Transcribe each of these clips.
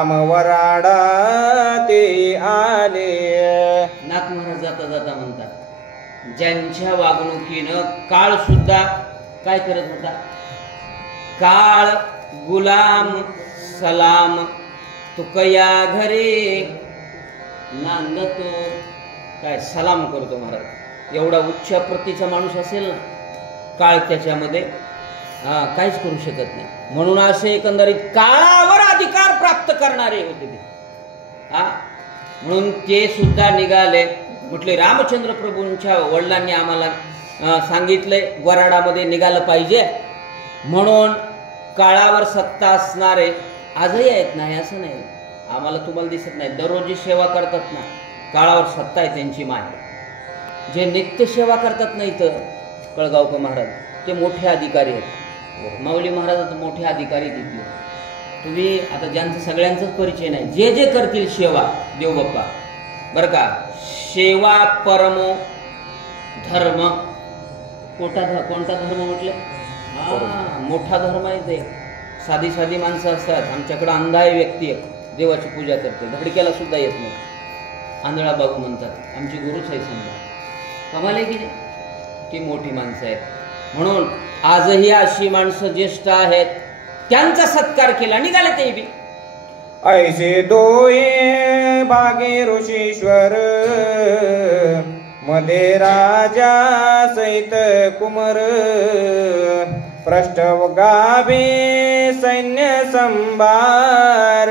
राम वराडा ते आले. नाथ महाराज जाता जाता म्हणतात, ज्यांच्या वागणुकीनं काळ सुद्धा काय करत होता, काळ गुलाम सलाम तुकया घरे नांदतो, काय सलाम करतो महाराज. एवढा उच्च प्रतीचा माणूस असेल ना, काळ त्याच्यामध्ये काहीच करू शकत नाही. म्हणून असे एकंदरीत काळावर अधिकार प्राप्त करणारे होते ते. म्हणून ते सुद्धा निघाले. म्हटले रामचंद्र प्रभूंच्या वडिलांनी आम्हाला सांगितलंय वराडामध्ये निघालं पाहिजे. म्हणून काळावर सत्ता असणारे आजही आहेत, नाही असं नाही, आम्हाला तुम्हाला दिसत नाही. दररोज जी सेवा करतात ना, काळावर सत्ता आहे त्यांची माय. जे नित्य सेवा करतात नाही तर कळगावकर महाराज ते मोठे अधिकारी आहेत. माऊली महाराज मोठे अधिकारी तिथले. तुम्ही आता ज्यांचं सगळ्यांचाच परिचय नाही, जे जे करतील सेवा देवबाप्पा बरं का, सेवा परमो धर्म. कोणता धर्म म्हटले? मोठा धर्म आहे ते. साधी साधी माणसं असतात. आमच्याकडं अंधाय व्यक्ती आहे, देवाची पूजा करते, धडक्याला सुद्धा येत नाही. आंधळा बाबू म्हणतात, आमची गुरुच आहे समजा. कमाल आहे की नाही? ती मोठी माणसं आहेत. म्हणून आजही अशी माणसं ज्येष्ठ आहेत, त्यांचा सत्कार केला, निघाले ते बी. ऐसे दोये भागे ऋषीश्वर मध्ये राजा सहित कुमर. पृष्ठ गाभे सैन्य संभार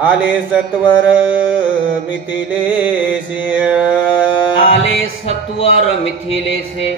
आले सत्वर मिथिलेसे. आले सत्वर मिथिलेसे.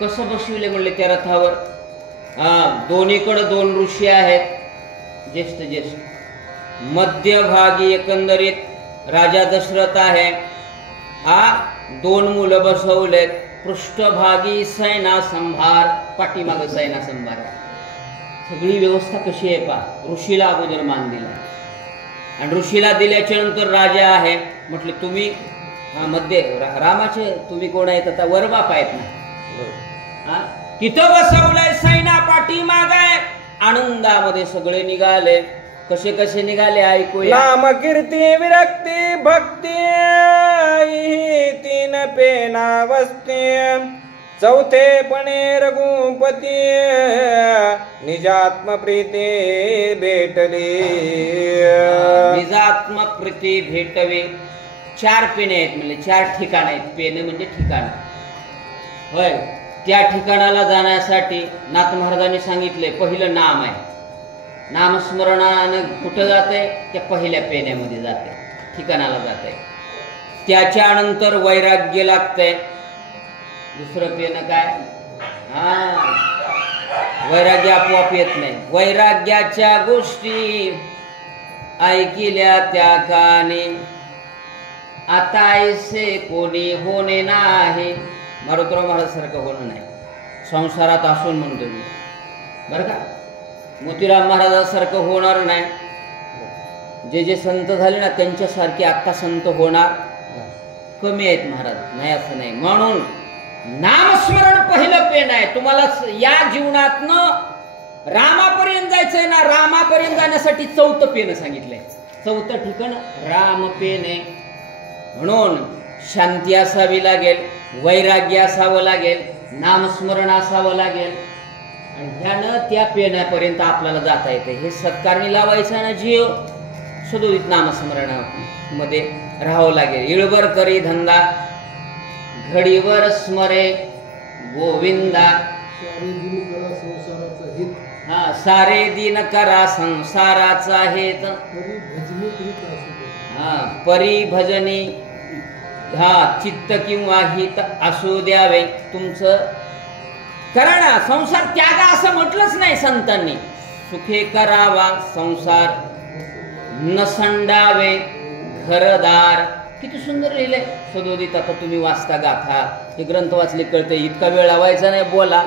कसं बसविले म्हणले त्या रथावर? दोन्हीकडे दोन ऋषी आहेत, ज्येष्ठ ज्येष्ठ. मध्यभागी एकंदरीत राजा दशरथ आहे. दोन मुलं बसवलेत. पृष्ठभागी सैना संभार, पाठीमाग सैना संभार. सगळी व्यवस्था कशी आहे पा. ऋषीला अगोदर मान दिला आणि ऋषीला दिल्याच्या नंतर राजा आहे. म्हटले तुम्ही मध्ये रामाचे तुम्ही कोण आहेत? आता वरबाप आहेत ना. तिथं बसवलंय सैना पाठीमाग आहे. आनंदामध्ये सगळे निघाले. कसे कसे निघाले ऐकूया. नाम कीर्ती विरक्ती भक्ती तीन पेना वस्ती. चौथेपणे रघुपती निजात्म प्रीती भेटली. निजात्म प्रीती भेटवे. 4 पेने आहेत म्हणजे 4 ठिकाण आहेत. पेने म्हणजे ठिकाण होय. त्या ठिकाणाला जाण्यासाठी नाथ महाराजांनी सांगितले पहिलं नाम आहे. नामस्मरणानं कुठं जाते? त्या पहिल्या पेण्यामध्ये जाते, ठिकाणाला जाते. त्याच्यानंतर वैराग्य लागतंय. दुसरं पेन काय? वैराग्य आपोआप येत नाही. वैराग्याच्या गोष्टी ऐकिल्या त्या कानी आता ऐसे कोणी होणे नाही. मारुतराव महाराज सारखं होणं नाही. संसारात असून म्हणतो मी बरं का. मोतीराम महाराजासारखं होणार नाही. जे जे संत झाले ना त्यांच्यासारखे आत्ता संत होणार कमी आहेत महाराज, नाही असं नाही. म्हणून नामस्मरण पहिलं पेन आहे. तुम्हाला या जीवनातनं रामापर्यंत जायचंय ना, रामापर्यंत जाण्यासाठी 4थं पेन सांगितलंय. 4थं ठिकाण राम पेन आहे. म्हणून शांती असावी लागेल, वैराग्य असावं लागेल, नामस्मरण असावं लागेल आणि ह्यानं त्या पेण्यापर्यंत आपल्याला जाता येते. हे सत्कारणी लावायचं ना जीव सदोदित नामस्मरणामध्ये राहावं लागेल. इळवर करी धंदा घडीवर स्मरे गोविंदा. सारे दिन करा संसाराचा हेत. परिभजनी चित्त किंवा हित असू द्यावे. तुमचं करा ना. संसार त्यागा असं म्हटलंच नाही संतांनी. सुखे करावा संसार न संडावे घरदार. किती सुंदर लिहिलंय सदोदित. आता तुम्ही वाचता गाथा, हे ग्रंथ वाचले कळते. इतका वेळ लावायचा नाही, बोला.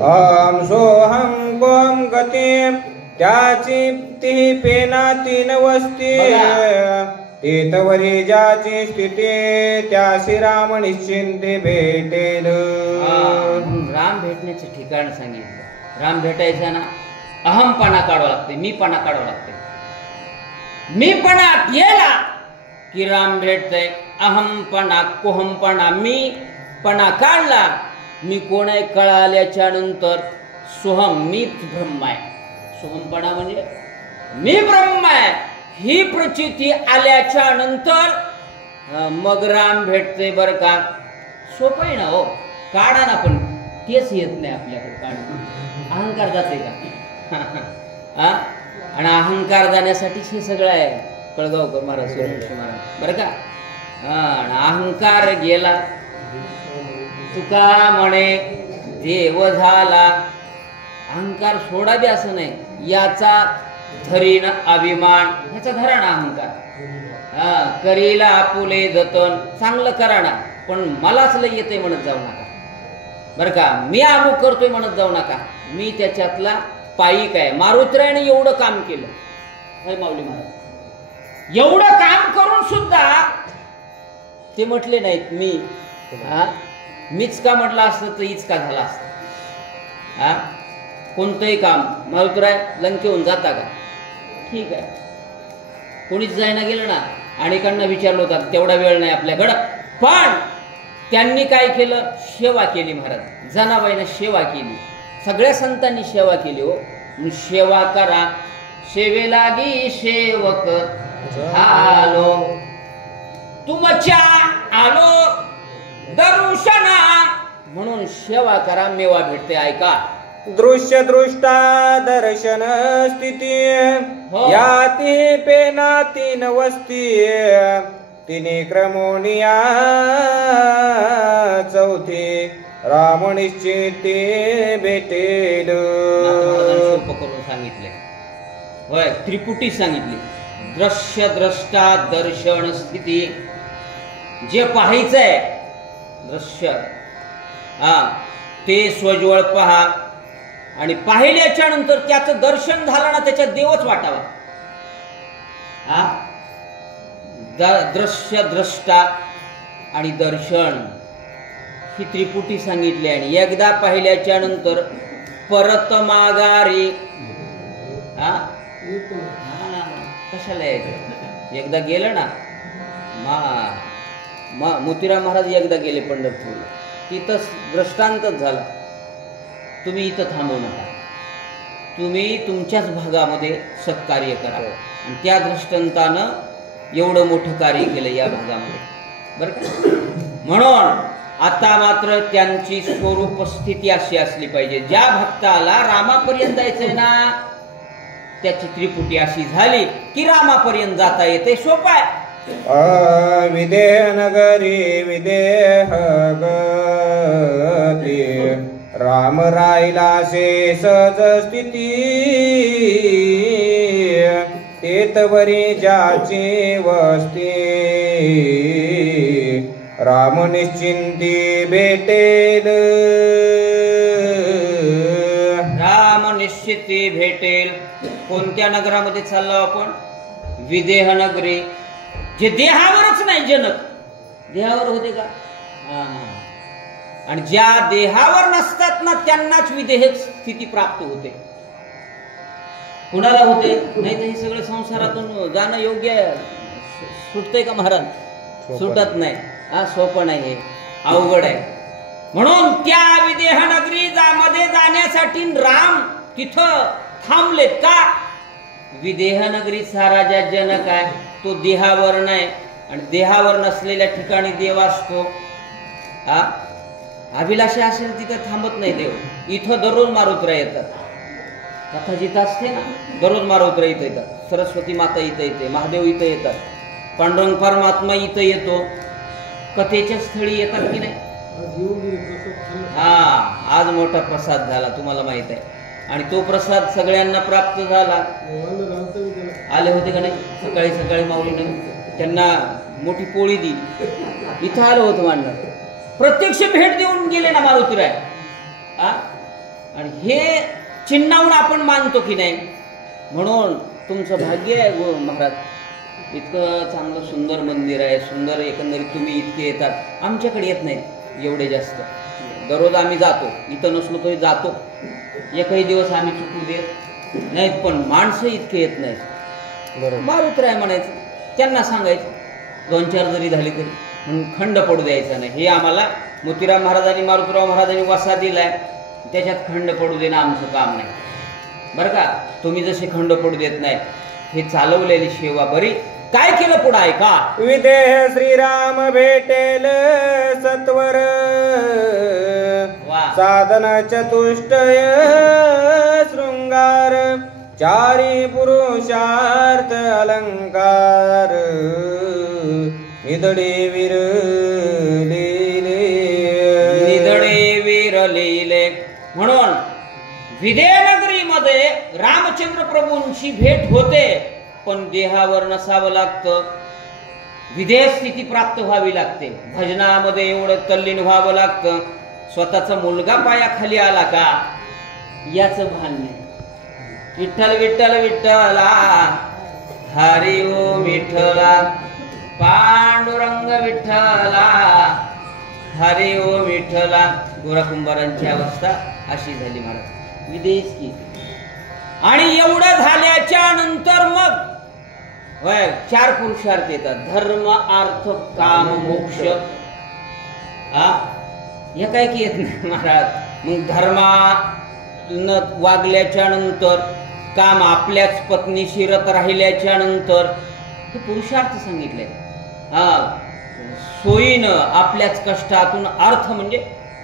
अहम सोहम गोम गती त्याची ती पेना 3 वस्ती. तेतवरी ज्याची स्थिती त्याशी राम निश्चिंती भेटेल. राम भेटण्याचं ठिकाण सांगितलं. राम भेटायचं ना अहमपणा काढावं लागते, मीपणा काढावं लागते. मीपणा गेला की राम भेटतय. अहमपणा कोहमपणा मीपणा काढला, मी कोण आहे कळाल्याच्या नंतर सोहम मीच ब्रह्म आहे. सोहमपणा म्हणजे मी ब्रह्म आहे ही प्रचिती आल्याच्या नंतर मग राम भेटते. बर का सोपं आहे ना हो, काढा ना, पण तेच येत नाही आपल्याकडे काढ. अहंकार जाते का? आणि अहंकार जाण्यासाठीच हे सगळं आहे. कळगावकर महाराज, सूर्यवंशी महाराज, बरं का. अहंकार गेला, तुका म्हणे देव झाला. अहंकार सोडावे असं नाही, याचा धरीन अभिमान, ह्याचा धरा ना अहंकार. करीला आपुले जतन, चांगलं करा ना, पण मलाच लय येते म्हणत जाऊ नका. बरं का, मी अमुक करतोय म्हणत जाऊ नका. मी त्याच्यातला पायिक आहे. मारुतीरायाने एवढं काम केलं, माऊली महाराज एवढं काम करून सुद्धा ते म्हटले नाहीत मीच का म्हटलं असतं तर हीच का झाला असतं. कोणतंही काम मारुतीराय लंकेहून जाता का? ठीक आहे, कोणीच जायना गेलं ना. अनेकांना विचारलं होतं, तेवढा वेळ नाही आपल्याकडं. पण त्यांनी काय केलं? सेवा केली महाराज. जनाबाईनं सेवा केली, सगळ्या संतांनी सेवा केली हो. सेवा करा, सेवेलागी सेवक आलो, तुमच्या आलो दर्शना. म्हणून सेवा करा, मेवा भेटते. ऐका, दृश्य दृष्टा दर्शन स्थिती, याती पेना तीन वस्ती, तिने क्रमोनिया चौथी, राम निश्चिती भेटेल. करून सांगितले होय, त्रिपुटी सांगितली. दृश्य द्रष्टा दर्शन स्थिती, जे पाहायचंय दृश्य ते स्वज्वळ पहा, आणि पाहिल्याच्या नंतर त्याचं दर्शन झालं ना, त्याच्यात देवच वाटावा. दृश्य द्रष्टा आणि दर्शन ही त्रिपुटी सांगितली. आणि एकदा पाहिल्याच्या नंतर परत माघारी कशाला यायचं? एकदा गेलं ना, मोतीराम महाराज एकदा गेले पंढरपूरला, तिथंच दृष्टांतच झाला. तुम्ही इथं थांबू नका, तुम्ही तुमच्याच भागामध्ये सत्कार्य करा. आणि त्या दृष्टांतानं एवढं मोठं कार्य केलं या भागामध्ये, बरं का. म्हणून आता मात्र त्यांची स्वरूप स्थिती अशी असली पाहिजे, ज्या भक्ताला रामापर्यंत जायचंय ना, त्याची त्रिपुटी अशी झाली की रामापर्यंत जाता येते. सोपं आहे. विदेह नगरी विदेह गती, राम राहिला से सहज स्थिती, तेतवरी ज्याची वस्ती, राम निश्चिंती भेटेल. राम निश्चिती भेटेल. कोणत्या नगरामध्ये चाललो आपण? विदेह नगरी. जे देहावरच नाही, जनक देहावर होते का? आणि ज्या देहावर नसतात ना, त्यांनाच विदेह स्थिती प्राप्त होते. कुणाला होते? नाही तर हे सगळे संसारातून जाणं योग्य सुटतंय का महाराज? सुटत नाही. सोपं नाही, हे अवघड आहे. म्हणून त्या विदेह नगरी मध्ये जाण्यासाठी राम तिथं थांबलेत का? विदेह नगरीचा राजा जनक आहे, तो देहावर नाही, आणि देहावर नसलेल्या ठिकाणी देव असतो. अभिलाषा असेल तिथं थांबत नाही देव. इथं दररोज मारुतीराय येतात. कथा जिथं असते ना, दररोज मारुतीराय इथं येतात. सरस्वती माता इथं येते, महादेव इथं येतात, पांडुरंग परमात्मा इथं येतो. कथेच्या स्थळी येतात की नाही? आज मोठा प्रसाद झाला, तुम्हाला माहित आहे. आणि तो प्रसाद सगळ्यांना प्राप्त झाला. आले होते का नाही? सकाळी सकाळी माऊलीनं त्यांना मोठी पोळी दिली. इथं आलं होतं मांडणं, प्रत्यक्ष भेट देऊन गेले ना मारुतीराय. आणि हे चिन्हावून आपण मानतो की नाही? म्हणून तुमचं भाग्य आहे महाराज, इतकं चांगलं सुंदर मंदिर आहे, सुंदर एकंदरीत. तुम्ही इतके येतात, आमच्याकडे येत नाहीत एवढे जास्त. दररोज आम्ही जातो, इथं नसलो तरी जातो. एकही दिवस आम्ही चुकू देत नाहीत, पण माणसं इतके येत नाहीत. बरोबर. मारुतराय म्हणायचं, त्यांना सांगायचं 2-4 जरी झाली तरी, म्हणून खंड पडू द्यायचा नाही. हे आम्हाला मोतीराम महाराजांनी मारुतराव महाराजांनी वसा दिलाय, त्याच्यात खंड पडू देणं आमचं काम नाही बरं का. तुम्ही जसे खंड पडू देत नाही, हे चालवलेली सेवा बरी. काय केलं पुढं ऐका. विदेह श्रीराम भेटेल सत्वर, वा. साधन चतुष्टय शृंगार, चारी पुरुषार्थ अलंकार, निधडे विरलेले. म्हणून विदेहनगरीमध्ये रामचंद्र प्रभूंची भेट होते, पण देहावर नसावं लागतं, विदेह स्थिती प्राप्त व्हावी लागते, भजनामध्ये एवढं तल्लीन व्हावं लागतं. स्वतःचा मुलगा पायाखाली आला का याच भान नाही. विठ्ठल विठ्ठल विठ्ठला, हरी ओम विठ्ठला, पांडुरंग विठ्ठला, हरी ओम विठ्ठला. गोराकुंभारांची अवस्था अशी झाली महाराज, विदेश की. आणि एवढं झाल्याच्या नंतर मग 4 पुरुषार्थ येतात, धर्म अर्थ काम मोक्ष. हे काय की येत नाही महाराज. मग धर्मानं वागल्याच्या नंतर, काम आपल्याच पत्नीशी रत राहिल्याच्या नंतर, हे पुरुषार्थ सांगितले. सोयीनं आपल्याच कष्टातून अर्थ म्हणजे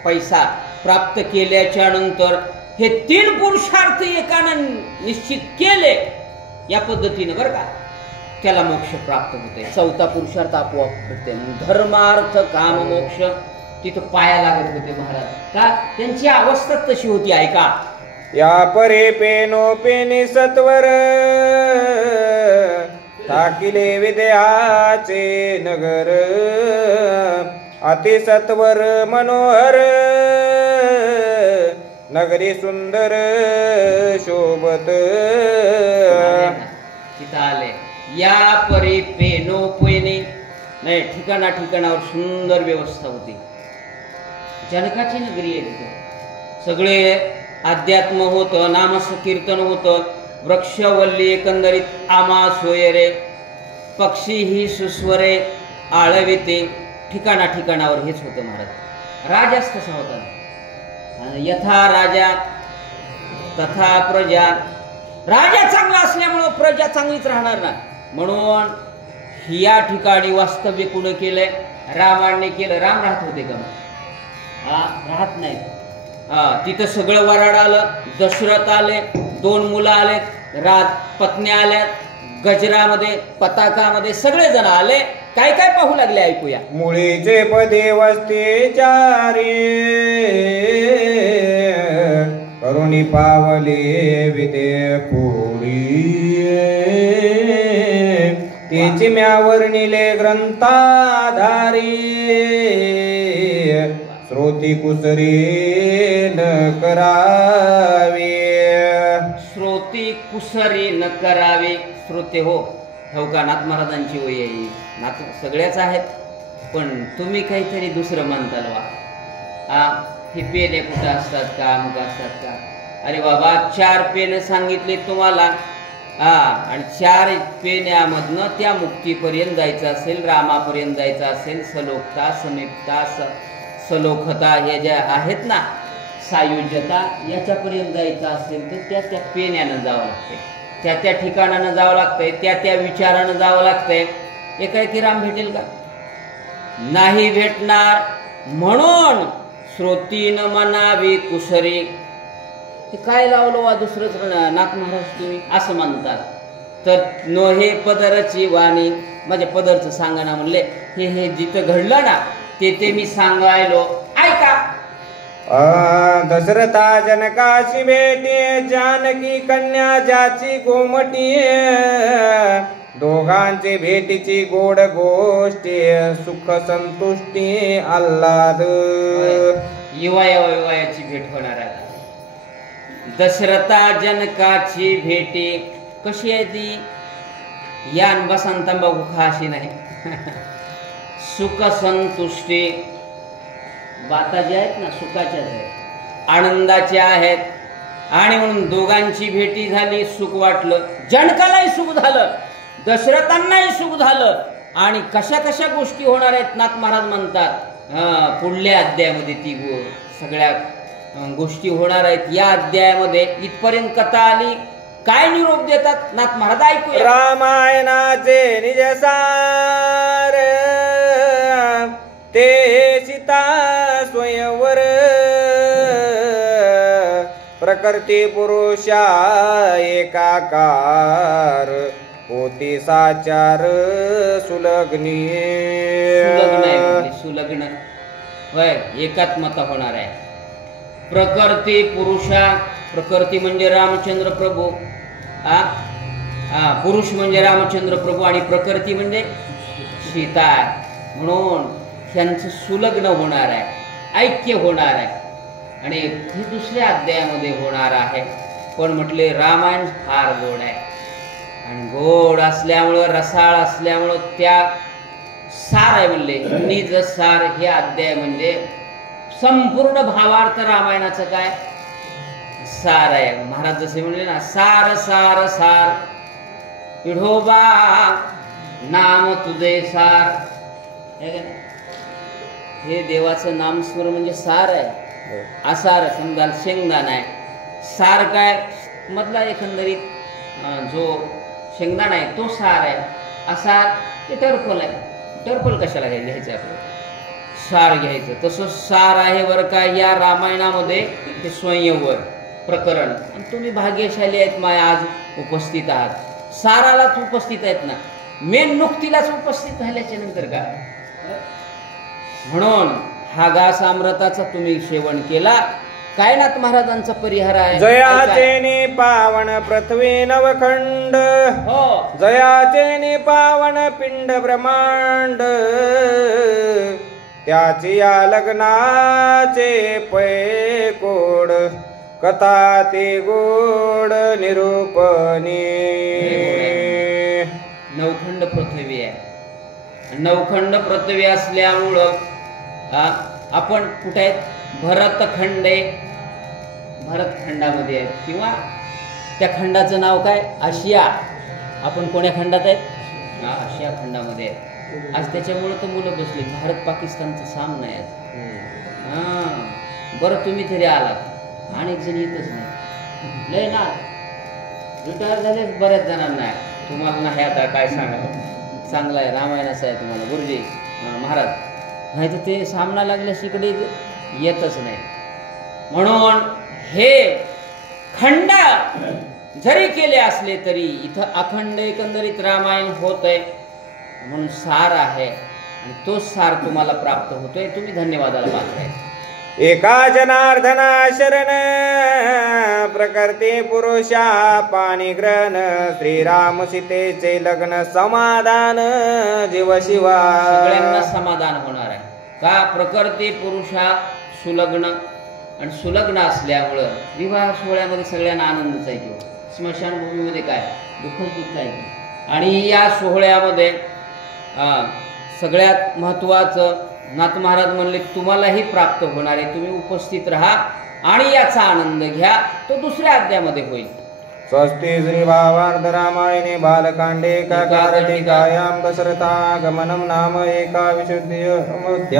पैसा प्राप्त केल्याच्या नंतर, हे 3 पुरुषार्थ एकानं निश्चित केले या पद्धतीनं बरं का, त्याला मोक्ष प्राप्त होते. 4था पुरुषार्थ आपोआप होते. धर्मार्थ काम मोक्ष तिथं पाया लागत होते महाराज. का त्यांची अवस्था तशी होती ऐका. या परे पेनो पेनी सत्वर, ठाकिले विद्याचे नगर, अति सत्वर मनोहर, नगरी सुंदर शोभत. तिथं आले या परी पेनो पेने नाही, ठिकाणा ठिकाणावर सुंदर व्यवस्था होती. जनकाची नगरी आहे तिथं. सगळे अध्यात्म होतं, नामसकीर्तन होतं, वृक्षवल्ली एकंदरीत आमा सोयरे, पक्षी ही सुस्वरे आळविते. ठिकाणा ठिकाणावर हेच होतं महाराज. राजाच तसा होता, यथा राजा तथा प्रजा. राजा चांगला असल्यामुळं प्रजा चांगलीच राहणार ना, म्हणून या ठिकाणी वास्तव्य कुणं केलंय, रामाने केलं. राम राहत होते का? राहत नाही. तिथं सगळं वराड आलं, दशरथ आले, 2 मुलं आले, पत्न्या आल्या, गजरामध्ये पताकामध्ये सगळे जण आले. काय काय पाहू लागले ऐकूया. मुळीचे पदे वस्ते चारी, करुणी पावले विदे पोळी, तेची म्यावर्णिले ग्रंथाधारी, श्रोती कुसरी न करावे. श्रोती कुसरी न करावे. श्रोते हो का नाथ महाराजांची वय आहे, नाथ सगळ्याच आहेत, पण तुम्ही काहीतरी दुसरं म्हणताल वा. हे पेने कुठं असतात का, अमुक असतात का? अरे बाबा 4 पेन सांगितले तुम्हाला, आणि 4 पेन्यामधनं त्या मुक्तीपर्यंत जायचं असेल, रामापर्यंत जायचं असेल, सलोकता समीपता सलोखता हे ज्या आहेत ना, सायुज्यता, याच्यापर्यंत जायचं असेल तर त्या पेन्यानं जावं लागते, त्या ठिकाणानं जावं लागतंय, त्या विचारानं जावं लागतंय. एकाएकी राम भेटेल का? नाही भेटणार. म्हणून श्रोतीनं म्हणावी कुसरी. हे काय लावलं वा दुसरंच नाथ महाराज तुम्ही असं म्हणतात. तर नोहे पदरची वाणी, माझ्या पदरचं सांगा ना म्हणले. हे जिथं घडलं ना ते मी सांगायलो ऐका. दशरथा जनकाशी भेटी, जानकी कन्या ज्याची गोमटी, दोघांची भेटीची गोड गोष्टी, सुख संतुष्टी आल्हाद. युवायाची भेट होणार आहे. दशरथा जनकाची भेटी कशी आहे ती? यान बसंतंबाखू खाशी नाही. सुख संतुष्टी, बाता ज्या आहेत ना सुखाच्याच आहेत, आनंदाच्या आहेत. आणि म्हणून दोघांची भेटी झाली, सुख वाटलं, जनकालाही सुख झालं. दशरथांनाही सुख झालं आणि कशा कशा गोष्टी होणार आहेत नाथ महाराज म्हणतात पुढल्या अध्यायामध्ये ती सगळ्या गोष्टी होणार आहेत. या अध्यायामध्ये इथपर्यंत कथा आली. काय निरोप देतात नाथ महाराज ऐकूया. रामायणाचे निजसार ते सीता स्वयंवर प्रकृती पुरुषा एकाकार होती साचार सुलग्नी. सुलग्न होय एकात्मता होणार आहे. प्रकृती पुरुषा, प्रकृती म्हणजे रामचंद्र प्रभू, पुरुष म्हणजे रामचंद्र प्रभू आणि प्रकृती म्हणजे सीता. म्हणून त्यांचं सुलग्न होणार आहे, ऐक्य होणार आहे आणि हे दुसऱ्या अध्यायामध्ये होणार आहे. पण म्हटले रामायण फार गोड आहे आणि गोड असल्यामुळं रसाळ असल्यामुळं त्या सार आहे म्हणले. निज सार हे अध्याय म्हणजे संपूर्ण भावार्थ रामायणाचं काय सार आहे. महाराज जसे म्हणले ना सार सार सार विठोबा नाम तुझे सार. हे देवाचं नामस्मरण म्हणजे सार आहे. आसार समजा शेंगदाणा आहे. सार काय मधला एकंदरीत जो शेंगदाणा आहे तो सार आहे. आसार ते टरफल आहे. टरफल कशाला घ्यायचं आपलं, सार घ्यायचं. तसं सार आहे बरं का या रामायणामध्ये. हे स्वयंवर प्रकरण आणि तुम्ही भाग्यशाली आहेत माय आज उपस्थित आहात. सारालाच उपस्थित आहेत ना, मेन नुकतीलाच उपस्थित झाल्याच्या नंतर का. म्हणून हा घास अमृताचा तुम्ही सेवन केला. काय नाथ महाराजांचा परिहार आहे. जयाचे पावन पृथ्वी नवखंड हो, जयाचे पावन पिंड ब्रह्मांड त्याची या लग्नाचे पै कोड कथा ते गोड निरूपणी. नवखंड पृथ्वी आहे. नवखंड पृथ्वी असल्यामुळं आपण कुठे आहेत, भरतखंड आहे. भरतखंडामध्ये आहेत किंवा त्या खंडाचं नाव काय आशिया. आपण कोण्या खंडात आहेत, आशिया खंडामध्ये आहेत. आज त्याच्यामुळे तर मुलं बसली. भारत पाकिस्तानचा सामना आहे आज. बरं तुम्ही तरी आलात, अनेक जण येतच नाही. लय ना रिटायर झाले बऱ्याच जणांना. तुम्हाला नाही आता काय सांगावं. चांगला आहे रामायणाचं आहे तुम्हाला गुरुजी महाराज. नाही तर ते सामना लागल्यास इकडे येतच नाही. म्हणून हे खंड जरी केले असले तरी इथं अखंड एकंदरीत रामायण होत आहे. म्हणून सार आहे आणि तोच सार तुम्हाला प्राप्त होतोय. तुम्ही धन्यवादाला पात्र आहे. एका जनार्दना शरण प्रकृती पुरुषा पाणिग्रहण श्रीराम सीतेचे लग्न समाधान जीव शिवा. सगळ्यांना समाधान होणार आहे का. प्रकृती पुरुषा सुलग्न आणि सुलग्न असल्यामुळं विवाह सोहळ्यामध्ये सगळ्यांना आनंदच आहे. किंवा स्मशानभूमीमध्ये काय दुःखच दुःख आहे. आणि या सोहळ्यामध्ये सगळ्यात महत्वाचं नाथ महाराज म्हणले तुम्हालाही प्राप्त होणार आहे. तुम्ही उपस्थित राहा आणि याचा आनंद घ्या. तो दुसऱ्या अध्यायामध्ये होईल. स्वस्ति श्री भावार्थ रामायणे बालकांडे काकारटिकायां दशरथागमनं नाम एका विशुद्धी अध्याय.